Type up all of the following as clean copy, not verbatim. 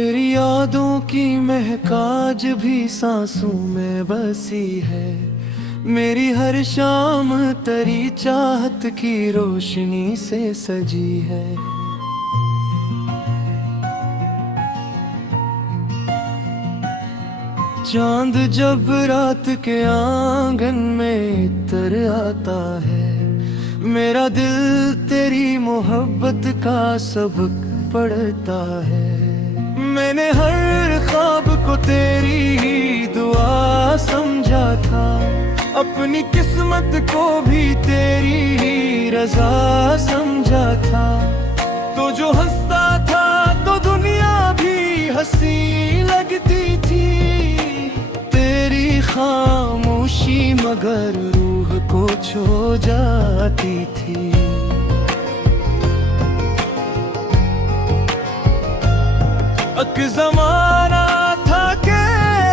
तेरी यादों की महक आज भी सांसों में बसी है। मेरी हर शाम तेरी चाहत की रोशनी से सजी है। चांद जब रात के आंगन में इतर आता है, मेरा दिल तेरी मोहब्बत का सबक पढ़ता है। मैंने हर ख्वाब को तेरी ही दुआ समझा था, अपनी किस्मत को भी तेरी ही रजा समझा था। तो जो हंसता था तो दुनिया भी हंसी लगती थी, तेरी खामोशी मगर रूह को छू जाती थी। एक ज़माना था कि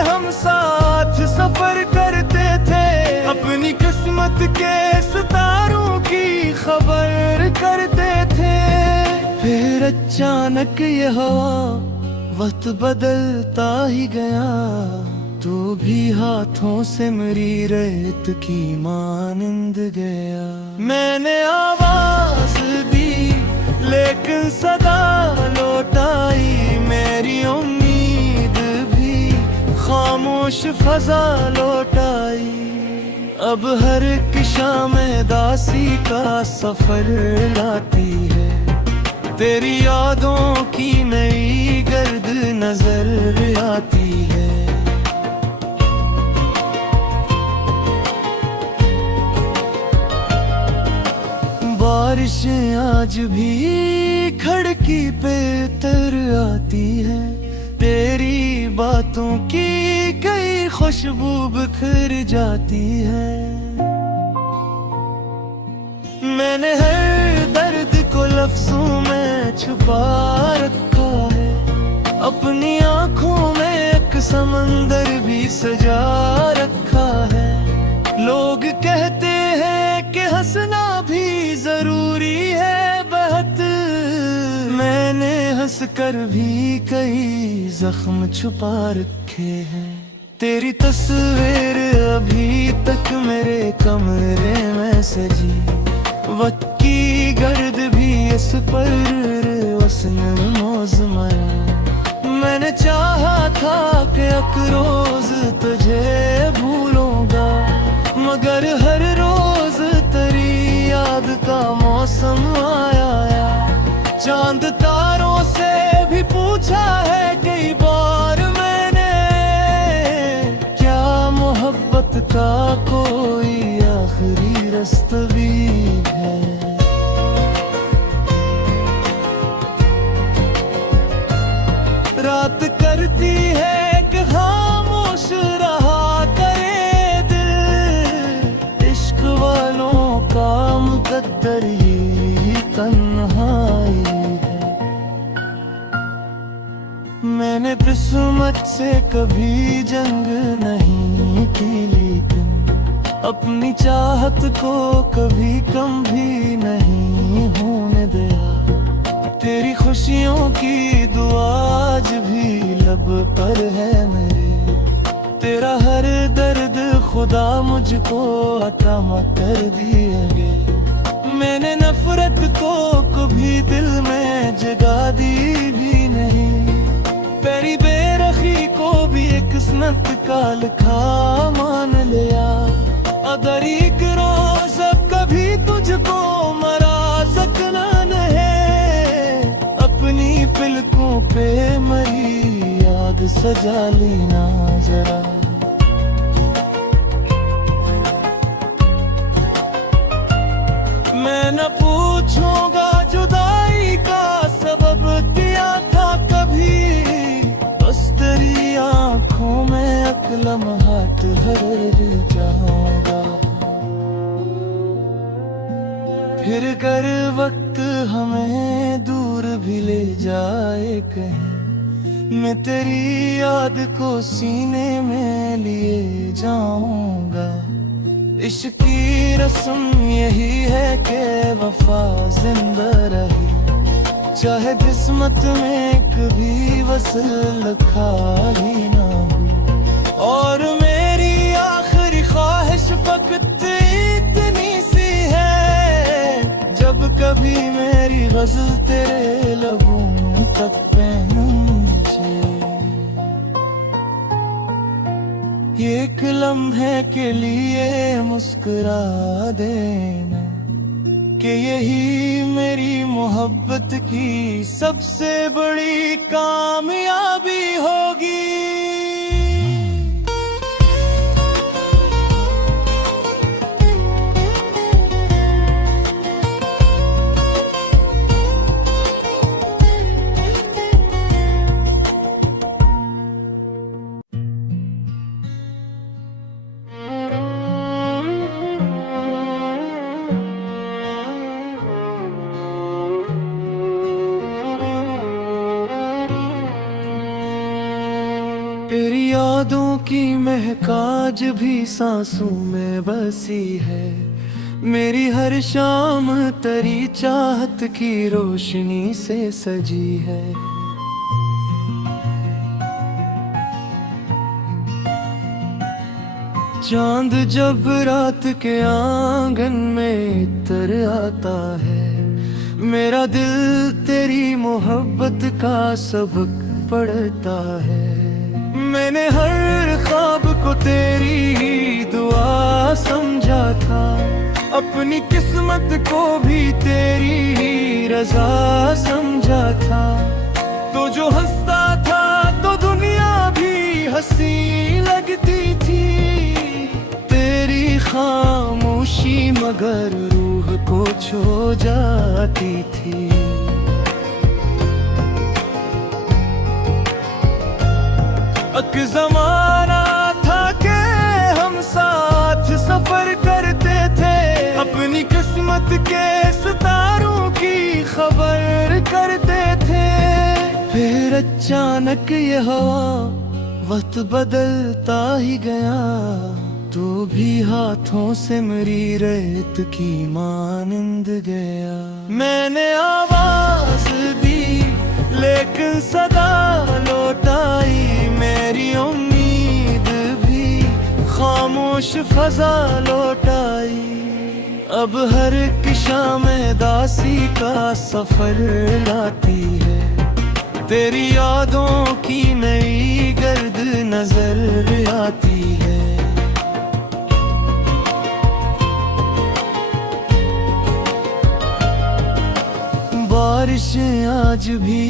हम साथ सफर करते थे, अपनी किस्मत के सितारों की खबर करते थे। फिर अचानक ये हवा वक्त बदलता ही गया, तू भी हाथों से मेरी रेत की मानिंद गया। मैंने आवाज दी लेकिन सदा लौट आई, मेरी उम्मीद भी खामोश फजा लौट आई। अब हर एक शाम दासी का सफर लाती है, तेरी यादों की नई गर्द नजर आती है। बारिश आज भी खिड़की पे तर आती है, तेरी बातों की कई खुशबू बिखर जाती है। मैंने हर दर्द को लफ्जों में छुपा रखा है, अपनी आंखों में एक समंदर भी सजा रखा है। लोग कहते हैं कि हंसना भी जरूरी है बहुत, मैंने हंस कर भी कई जख्म छुपा रखे हैं। तेरी तस्वीर अभी तक मेरे कमरे में सजी, वक्त की गर्द भी इस पर वसन मौजमरा। मैंने चाहा था कि एक रोज तुझे भूलूंगा, मगर हर रोज तेरी याद का मौसम आया। चांद तारों से भी पूछा है कई बार मैंने, क्या मोहब्बत का कोई आखिरी रास्ता भी है। रात करती है कि खामोश रहा करे दिल, इश्क वालों का मुकद्दर ही तन्हाई है। मैंने किस्मत से कभी जंग नहीं की, लेकिन अपनी चाहत को कभी कम भी नहीं होने दिया। तेरी खुशियों की दुआ आज भी लब पर है मेरे, तेरा हर दर्द खुदा मुझको अता कर दिए। मैंने नफरत को कभी दिल में जगा दी भी नहीं, तेरी बेरखी को भी एक किस्मत का लिखा मान लिया। अगर एक रोज कभी तुझको मरा सकना है, अपनी पलकों पे मरी याद सजा लेना जरा। मैं न पूछूंगा जुदाई का सबब क्या था कभी, बस तेरी आंखों में एक लम्हा ठहर जाऊंगा। फिर कर वक्त हमें दूर भी ले जाए कहीं, मैं तेरी याद को सीने में लिए जाऊंगा। इश्क की रस्म यही है कि वफा जिंदा रहे, चाहे किस्मत में कभी लिखा ही ना हो। और मेरी आखिरी ख्वाहिश फकत इतनी सी है, जब कभी मेरी गजल तेरे लबों तक पहुंचे, एक लम्हे के लिए मुस्कुरा देना कि यही मेरी मोहब्बत की सबसे बड़ी कामयाबी होगी। तेरी यादों की महक आज भी सांसों में बसी है, मेरी हर शाम तेरी चाहत की रोशनी से सजी है। चांद जब रात के आंगन में इतर आता है, मेरा दिल तेरी मोहब्बत का सबक पढ़ता है। मैंने हर ख्वाब को तेरी ही दुआ समझा था, अपनी किस्मत को भी तेरी ही रजा समझा था। तो जो हंसता था तो दुनिया भी हंसी लगती थी, तेरी खामोशी मगर रूह को छू जाती थी। एक ज़माना था कि हम साथ सफर करते थे, अपनी किस्मत के सितारों की खबर करते थे। फिर अचानक ये हवा वक्त बदलता ही गया, तू भी हाथों से मेरी रेत की मानिंद गया। मैंने आवाज दी लेकिन सदा लौट आई, मेरी उम्मीद भी खामोश फजा लौट आई। अब हर एक शाम दासी का सफर लाती है, तेरी यादों की नई गर्द नजर आती है। बारिश आज भी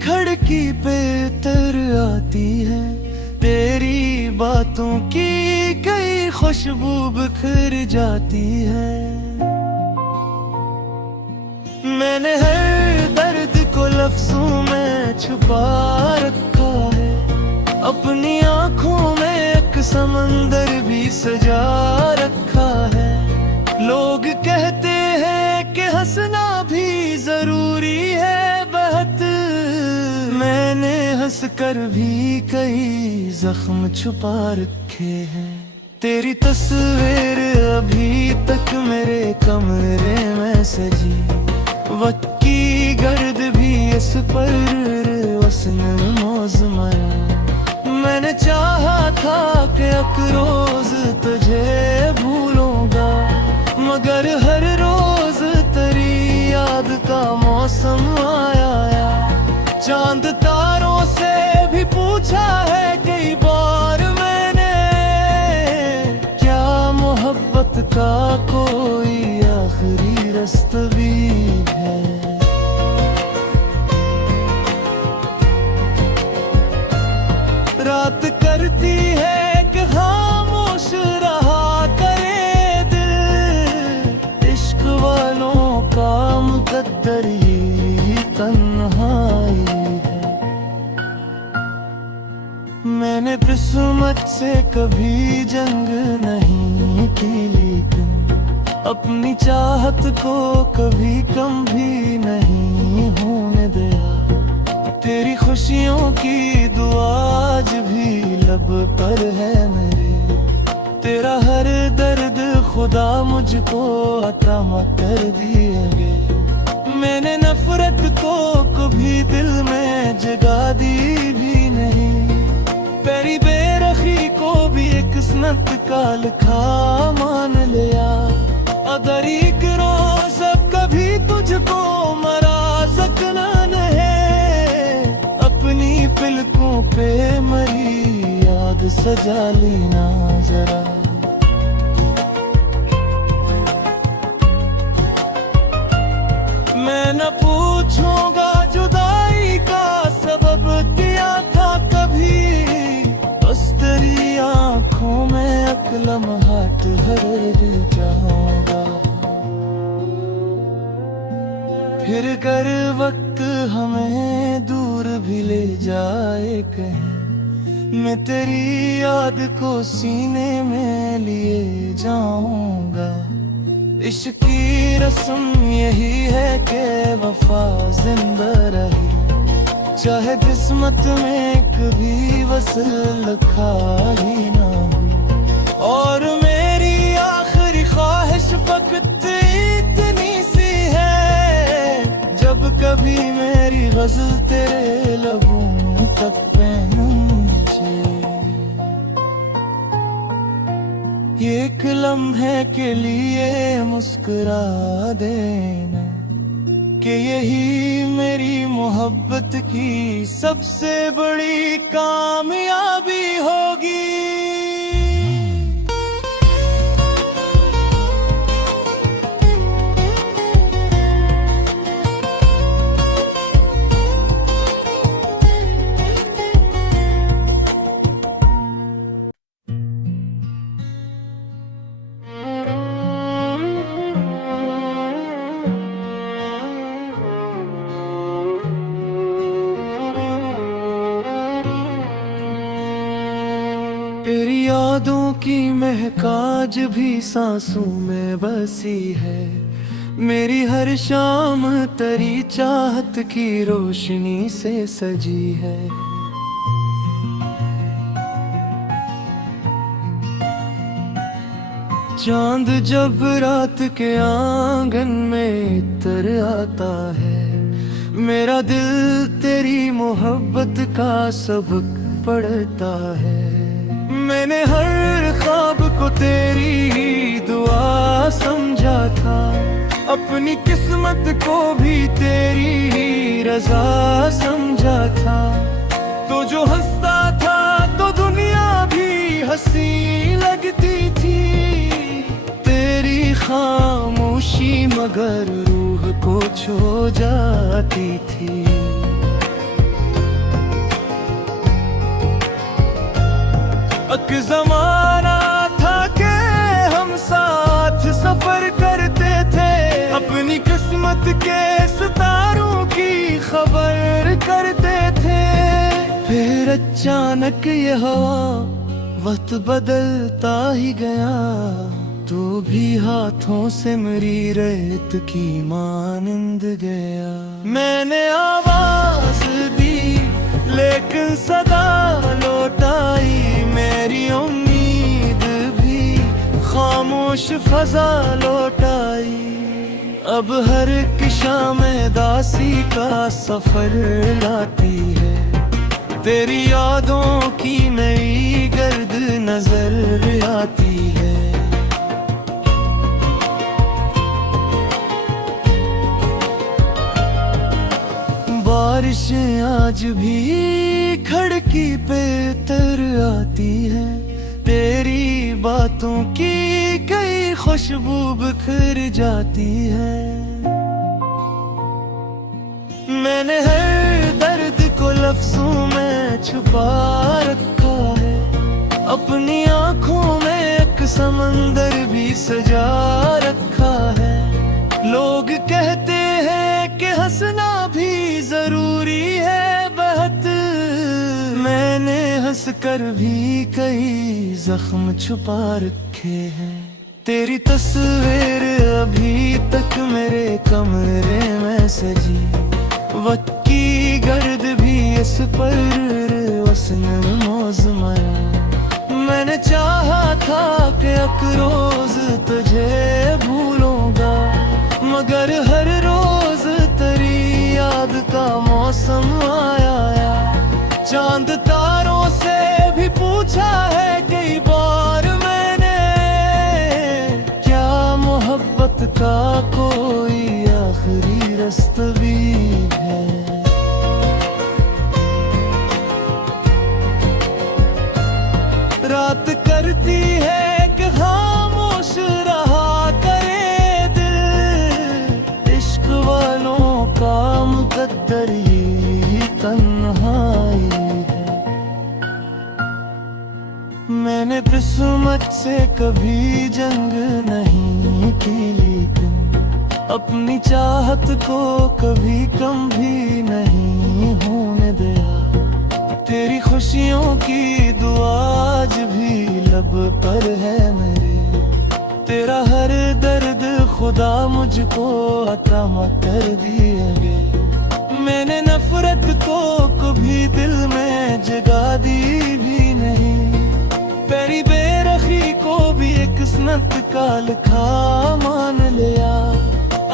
खिड़की पे तर आती है, तेरी बातों की कई खुशबू बिखर जाती है। मैंने हर दर्द को लफ्जों में छुपा रखा है, अपनी आंखों में एक समंदर भी सजा रखा है। लोग कहते हैं कि हंसना भी जरूरी है बहुत, मैंने हंस कर भी कई जख्म छुपा रखे हैं। तेरी तस्वीर अभी तक मेरे कमरे में सजी, वक्त की गर्द भी इस पर उसने मौज मारा। मैंने चाहा था कि एक रोज तुझे भूलूंगा, मगर हर रोज तेरी याद का मौसम आया। चांद तारों से भी पूछा है कई बार मैंने, क्या मोहब्बत का कोई आखिरी रास्ता भी है। रात करती है कि खामोश रहा करे दिल, इश्क वालों का मुकद्दर ही तन्हाई है। मैंने किस्मत से कभी जंग नहीं की, लेकिन अपनी चाहत को कभी कम भी नहीं होने दिया। तेरी खुशियों की दुआ आज भी लब पर है मेरे, तेरा हर दर्द खुदा मुझको अता कर दिए। मैंने नफरत को कभी दिल में जगा दी का लिखा मान लिया। अगर एक रोज अब कभी तुझको मरा सकना है, अपनी पलकों पे मरी याद सजा लेना जरा। मैं न पूछूंगा जुदाई का सबब क्या था कभी, बस तेरी आंखों में एक लम्हात हर जाऊंगा। फिर कर वक्त हमें दूर भी ले जाए कहीं, मैं तेरी याद को सीने में लिए जाऊंगा। इश्क की रस्म यही है कि वफा जिंदा रही, चाहे किस्मत में कभी वसल लिखा ही ना हो। और मेरी आखिरी ख्वाहिश फकत इतनी सी है, जब कभी मेरी गजल तेरे लबों तक पहुंचे, एक लम्हे के लिए मुस्कुरा देना कि यही मेरी मोहब्बत की सबसे बड़ी कामयाबी होगी। तेरी यादों की महक आज भी सांसों में बसी है, मेरी हर शाम तेरी चाहत की रोशनी से सजी है। चांद जब रात के आंगन में इतर आता है, मेरा दिल तेरी मोहब्बत का सबक पढ़ता है। मैंने हर ख्वाब को तेरी ही दुआ समझा था, अपनी किस्मत को भी तेरी ही रजा समझा था। तो जो हंसता था तो दुनिया भी हंसी लगती थी, तेरी खामोशी मगर रूह को छू जाती थी। एक ज़माना था कि हम साथ सफर करते थे, अपनी किस्मत के सितारों की खबर करते थे। फिर अचानक ये हवा वक्त बदलता ही गया, तू भी हाथों से मेरी रेत की मानंद गया। मैंने आवाज दी लेकिन सदा लौट आई, मेरी उम्मीद भी खामोश फजा लौट आई। अब हर एक शाम दासी का सफर लाती है, तेरी यादों की नई गर्द नजर आती है। बारिश आज भी खिड़की पे तर आती है, तेरी बातों की कई खुशबू बिखर जाती है। मैंने हर दर्द को लफ्जों में छुपा रखा है, अपनी आंखों में एक समंदर भी सजा रखा है। लोग कहते हैं कि हंसना भी जरूरी है बहुत, मैंने हंस कर भी कई जख्म छुपा रखे हैं। तेरी तस्वीर अभी तक मेरे कमरे में सजी, वक्त की गर्द भी इस पर वसन मौज मरा। मैंने चाहा था कि एक रोज तुझे भूलूंगा, मगर हर रोज तेरी याद का मौसम आया। चांद तारों से भी पूछा है कई बार मैंने, का कोई आखिरी दस्तवीर है। रात करती है कि खामोश रहा करे दिल, इश्क वालों का मुकद्दर ही तन्हाई है। मैंने किस्मत से कभी जंग नहीं की, लेकिन अपनी चाहत को कभी कम भी नहीं होने दिया। तेरी खुशियों की दुआ आज भी लब पर है मेरे, तेरा हर दर्द खुदा मुझको अता कर दिए। मैंने नफरत को कभी दिल में जगा दी भी नहीं, तेरी बेरखी को भी एक सुन्नत का लिखा मान लिया।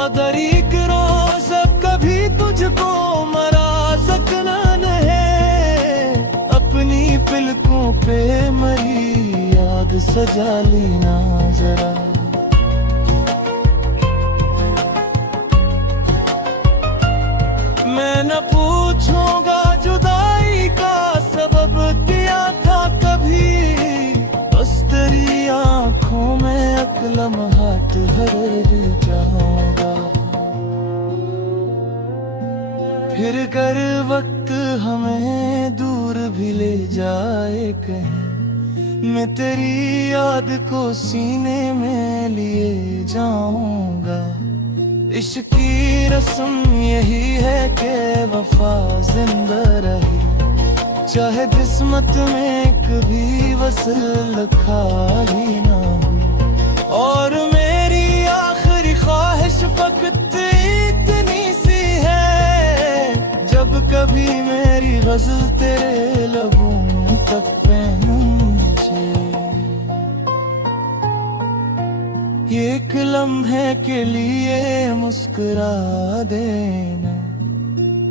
अगर एक रोज अब कभी तुझको मरा सकना नहीं, अपनी पलकों पे मरी याद सजा लेना जरा। मैं न पूछूंगा जुदाई का सबब क्या था कभी, बस तेरी आँखों में अकलम हाथ भर जाऊंगा। फिर कर वक्त हमें दूर भी ले जाए कहीं, मैं तेरी याद को सीने में लिए जाऊंगा। इश्क की रस्म यही है कि वफा जिंदा रही, चाहे किस्मत में कभी वसल लिखा ही ना हो। और मेरी आखिरी ख्वाहिश फकत इतनी सी है, जब कभी मेरी गजल तेरे लबों तक पहुंचे, एक लम्हे के लिए मुस्कुरा देना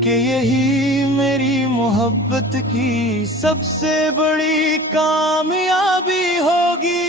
कि यही मेरी मोहब्बत की सबसे बड़ी कामयाबी होगी।